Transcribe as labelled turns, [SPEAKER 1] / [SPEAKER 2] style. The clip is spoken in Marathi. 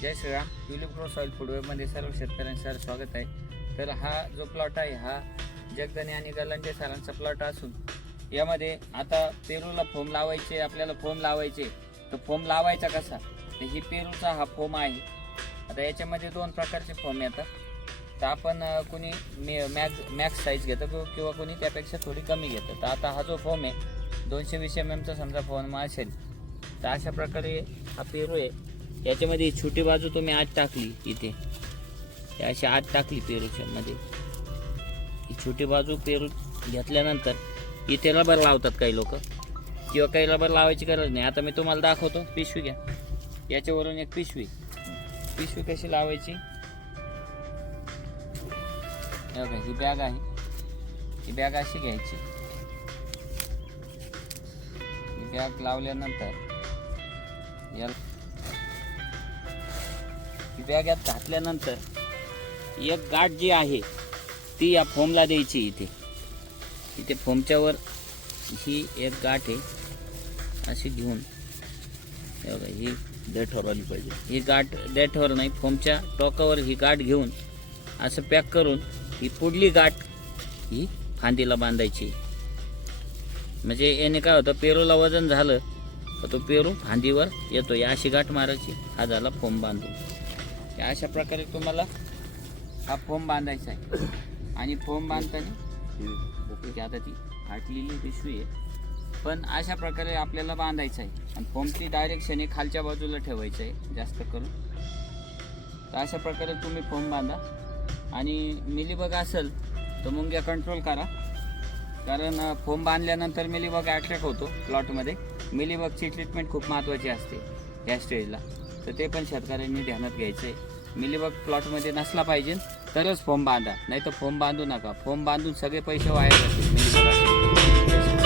[SPEAKER 1] जय श्रीराम. ट्युलिप ग्रो सॉईल फुडवेमध्ये सर्व शेतकऱ्यांचं सर स्वागत आहे. तर हा जो प्लॉट आहे हा जगदने आणि गलंडे सरांचा प्लॉट असून यामध्ये आता पेरूला फोम लावायचे आपल्याला फोम लावायचे. तर फोम लावायचा कसा? तर ही पेरूचा हा फोम आहे. आता याच्यामध्ये दोन प्रकारचे फोम येतात. तर आपण कोणी मे मॅक्स मॅक्स साईज घेतं किंवा किंवा कोणी त्यापेक्षा थोडी कमी घेतं. तर आता हा जो फोम आहे दोनशे वीस एम एमचा समजा फोम असेल तर अशा प्रकारे हा पेरू आहे. याच्यामध्ये छोटी बाजू तुम्ही आत टाकली इथे. अशी आत टाकली पेरूच्या मध्ये ही छोटी बाजू पेरू घेतल्यानंतर इथे रबर लावतात काही लोक. किंवा काही रबर लावायची गरज नाही. आता मी तुम्हाला दाखवतो. पिशवी घ्या. याच्यावरून एक पिशवी. पिशवी कशी लावायची? ही बॅग आहे. ही बॅग अशी घ्यायची. ही बॅग लावल्यानंतर याला बॅगात बॅग यात घातल्यानंतर एक गाठ जी आहे ती या फोमला द्यायची इथे. इथे फोमच्यावर ही एक गाठ आहे अशी घेऊन ही देठवर आली पाहिजे. ही गाठ देठवर नाही फोमच्या टोकावर ही गाठ घेऊन असं पॅक करून ही पुढली गाठ ही फांदीला बांधायची. म्हणजे याने काय होतं पेरूला वजन झालं तर तो पेरू फांदीवर येतो या अशी गाठ मारायची हा झाला फोम बांधून. अशा प्रकारे तुम्हाला हा फोम बांधायचा आहे. आणि फोम बांधताना ओके आता ती फाटलेली पिशवी आहे. पण अशा प्रकारे आपल्याला बांधायचं आहे. आणि फोमची डायरेक्शन हे खालच्या बाजूला ठेवायचं आहे जास्त करून. तर अशा प्रकारे तुम्ही फोम बांधा. आणि मिलीबग असेल तर मुंग्या कंट्रोल करा. कारण फोम बांधल्यानंतर मिलीबग अट्रॅक होतो प्लॉटमध्ये मिलीबगची ट्रीटमेंट खूप महत्त्वाची असते या स्टेजला तर ते पण शेतकऱ्यांनी ध्यानात घ्यायचंय. मिलीबग प्लॉटमध्ये नसला पाहिजे तरच फॉर्म बांधा. नाही तर फॉर्म बांधू नका. फॉर्म बांधून सगळे पैसे वाया जातील. मिलीबग